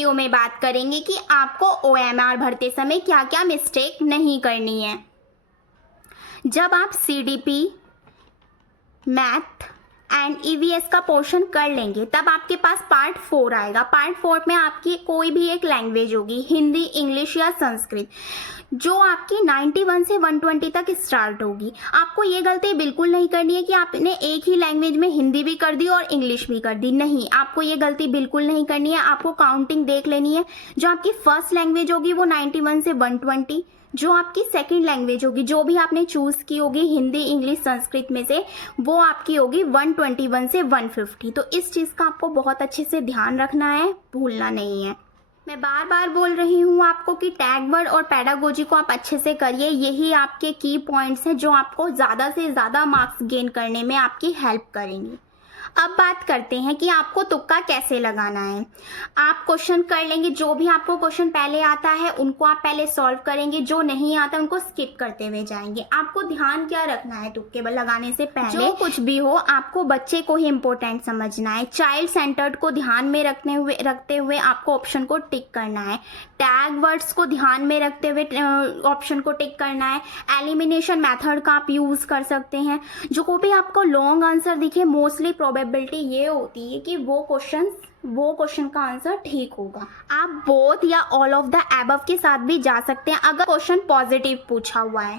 Video में बात करेंगे कि आपको OMR भरते समय क्या क्या मिस्टेक नहीं करनी है। जब आप CDP, मैथ एंड EVS का पोर्शन कर लेंगे तब आपके पास पार्ट 4 आएगा। पार्ट 4 में आपकी कोई भी एक लैंग्वेज होगी, हिंदी, इंग्लिश या संस्कृत, जो आपकी 91 से 120 तक स्टार्ट होगी। आपको ये गलती बिल्कुल नहीं करनी है कि आपने एक ही लैंग्वेज में हिंदी भी कर दी और इंग्लिश भी कर दी। नहीं, आपको ये गलती बिल्कुल नहीं करनी है। आपको काउंटिंग देख लेनी है। जो आपकी फर्स्ट लैंग्वेज होगी वो 91 से 120, जो आपकी सेकंड लैंग्वेज होगी, जो भी आपने चूज़ की होगी हिंदी, इंग्लिश, संस्कृत में से, वो आपकी होगी 121 से 150। तो इस चीज़ का आपको बहुत अच्छे से ध्यान रखना है, भूलना नहीं है। मैं बार बार बोल रही हूँ आपको कि टैग वर्ड और पैडागोजी को आप अच्छे से करिए। यही आपके की पॉइंट्स हैं जो आपको ज़्यादा से ज़्यादा मार्क्स गेन करने में आपकी हेल्प करेंगी। अब बात करते हैं कि आपको तुक्का कैसे लगाना है। आप क्वेश्चन कर लेंगे, जो भी आपको क्वेश्चन पहले आता है उनको आप पहले सॉल्व करेंगे, जो नहीं आता उनको स्किप करते हुए जाएंगे। आपको ध्यान क्या रखना है तुक्के लगाने से पहले, जो कुछ भी हो आपको बच्चे को ही इम्पोर्टेंट समझना है। चाइल्ड सेंटर्ड को ध्यान में रखते हुए आपको ऑप्शन को टिक करना है। टैग वर्ड्स को ध्यान में रखते हुए ऑप्शन को टिक करना है। एलिमिनेशन मेथड का आप यूज़ कर सकते हैं। जो भी आपको लॉन्ग आंसर दिखे, मोस्टली प्रोबेबिलिटी ये होती है कि वो क्वेश्चन का आंसर ठीक होगा। आप बोथ या ऑल ऑफ द एबव के साथ भी जा सकते हैं अगर क्वेश्चन पॉजिटिव पूछा हुआ है।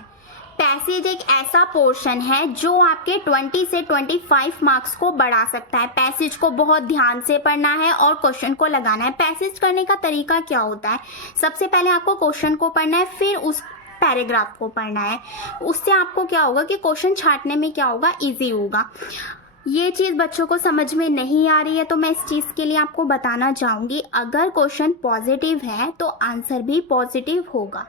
पैसेज एक ऐसा पोर्शन है जो आपके 20 से 25 मार्क्स को बढ़ा सकता है। पैसेज को बहुत ध्यान से पढ़ना है और क्वेश्चन को लगाना है। पैसेज करने का तरीका क्या होता है? सबसे पहले आपको क्वेश्चन को पढ़ना है, फिर उस पैराग्राफ को पढ़ना है। उससे आपको क्या होगा कि क्वेश्चन छांटने में क्या होगा, ईजी होगा। ये चीज़ बच्चों को समझ में नहीं आ रही है तो मैं इस चीज़ के लिए आपको बताना चाहूँगी, अगर क्वेश्चन पॉजिटिव है तो आंसर भी पॉजिटिव होगा,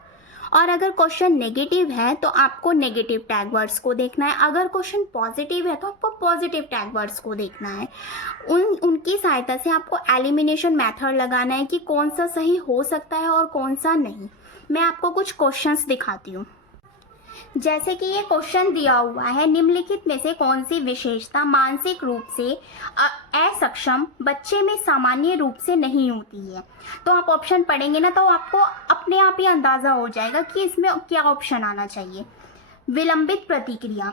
और अगर क्वेश्चन नेगेटिव है तो आपको नेगेटिव टैग वर्ड्स को देखना है। अगर क्वेश्चन पॉजिटिव है तो आपको पॉजिटिव टैग वर्ड्स को देखना है। उनकी सहायता से आपको एलिमिनेशन मेथड लगाना है कि कौन सा सही हो सकता है और कौन सा नहीं। मैं आपको कुछ क्वेश्चंस दिखाती हूँ। जैसे कि ये क्वेश्चन दिया हुआ है, निम्नलिखित में से कौन सी विशेषता मानसिक रूप से असक्षम बच्चे में सामान्य रूप से नहीं होती है। तो आप ऑप्शन पढ़ेंगे ना तो आपको अपने आप ही अंदाज़ा हो जाएगा कि इसमें क्या ऑप्शन आना चाहिए। विलंबित प्रतिक्रिया,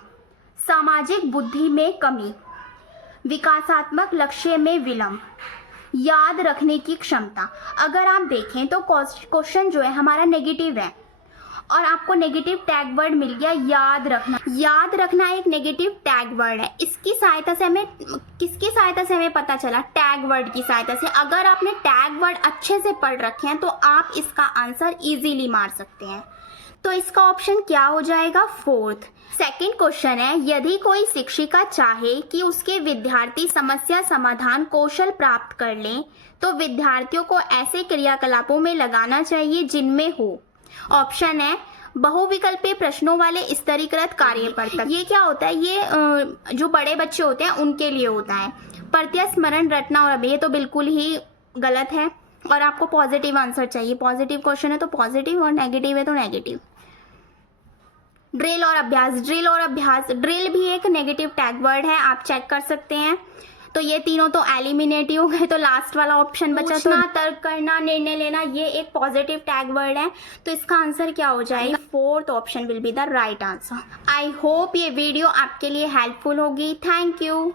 सामाजिक बुद्धि में कमी, विकासात्मक लक्ष्य में विलंब, याद रखने की क्षमता। अगर आप देखें तो क्वेश्चन जो है हमारा नेगेटिव है और आपको नेगेटिव टैग वर्ड मिल गया याद रखना। याद रखना एक नेगेटिव टैग वर्ड है। इसकी सहायता से हमें किसकी सहायता से हमें पता चला? टैग वर्ड की सहायता से। अगर आपने टैग वर्ड अच्छे से पढ़ रखे हैं तो आप इसका आंसर इजीली मार सकते हैं। तो इसका ऑप्शन क्या हो जाएगा? 4th। सेकंड क्वेश्चन है, यदि कोई शिक्षिका चाहे कि उसके विद्यार्थी समस्या समाधान कौशल प्राप्त कर लें तो विद्यार्थियों को ऐसे क्रियाकलापों में लगाना चाहिए जिनमें हो। ऑप्शन है बहुविकल्पीय प्रश्नों वाले स्तरीकृत कार्य पद्धति। ये क्या होता है? ये जो बड़े बच्चे होते हैं उनके लिए होता है। प्रत्यस्मरण रटना और अभी, ये तो बिल्कुल ही गलत है और आपको पॉजिटिव आंसर चाहिए। पॉजिटिव क्वेश्चन है तो पॉजिटिव और नेगेटिव है तो नेगेटिव। ड्रिल और अभ्यास, ड्रिल और अभ्यास, ड्रिल भी एक नेगेटिव टैग वर्ड है, आप चेक कर सकते हैं। तो ये तीनों तो एलिमिनेट हो गए, तो लास्ट वाला ऑप्शन बचा तो तर्क करना, निर्णय लेना, ये एक पॉजिटिव टैग वर्ड है। तो इसका आंसर क्या हो जाएगा? 4th option will be the right answer. I hope ये वीडियो आपके लिए हेल्पफुल होगी। Thank you.